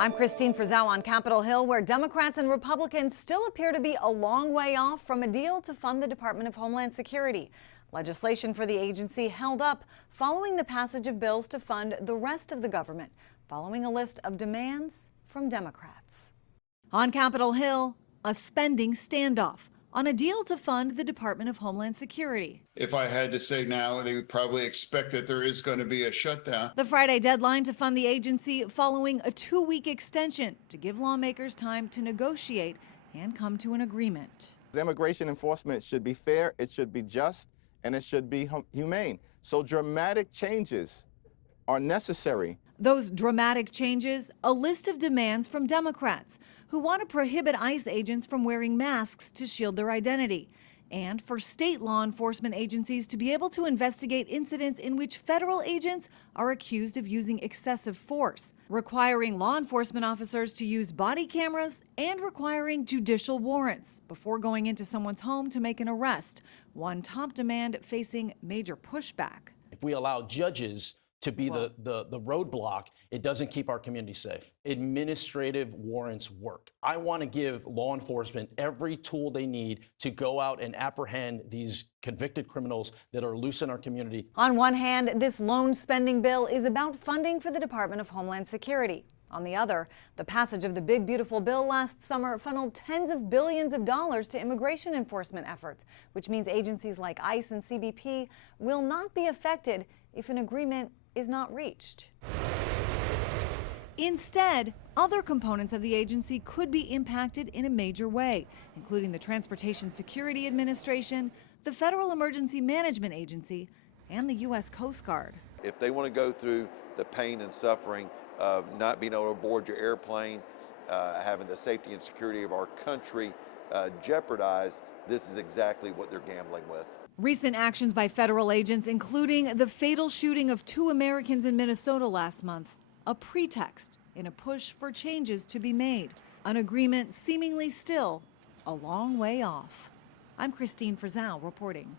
I'm Christine Frizzell on Capitol Hill, where Democrats and Republicans still appear to be a long way off from a deal to fund the Department of Homeland Security. Legislation for the agency held up following the passage of bills to fund the rest of the government, following a list of demands from Democrats. On Capitol Hill, a spending standoff on a deal to fund the Department of Homeland Security. If I had to say now, they would probably expect that there is going to be a shutdown. The Friday deadline to fund the agency following a 2-week extension to give lawmakers time to negotiate and come to an agreement. Immigration enforcement should be fair, it should be just, and it should be humane. So dramatic changes are necessary. Those dramatic changes, a list of demands from Democrats who want to prohibit ICE agents from wearing masks to shield their identity, and for state law enforcement agencies to be able to investigate incidents in which federal agents are accused of using excessive force, requiring law enforcement officers to use body cameras and requiring judicial warrants before going into someone's home to make an arrest, one top demand facing major pushback. If we allow judges to be the roadblock, it doesn't keep our community safe. Administrative warrants work. I want to give law enforcement every tool they need to go out and apprehend these convicted criminals that are loose in our community. On one hand, this lone spending bill is about funding for the Department of Homeland Security. On the other, the passage of the big beautiful bill last summer funneled tens of billions of dollars to immigration enforcement efforts, which means agencies like ICE and CBP will not be affected if an agreement is not reached. Instead, other components of the agency could be impacted in a major way, including the Transportation Security Administration, the Federal Emergency Management Agency, and the U.S. Coast Guard. If they want to go through the pain and suffering of not being able to board your airplane, having the safety and security of our country jeopardized, this is exactly what they're gambling with. Recent actions by federal agents, including the fatal shooting of 2 Americans in Minnesota last month, a pretext in a push for changes to be made. An agreement seemingly still a long way off. I'm Christine Frizzell reporting.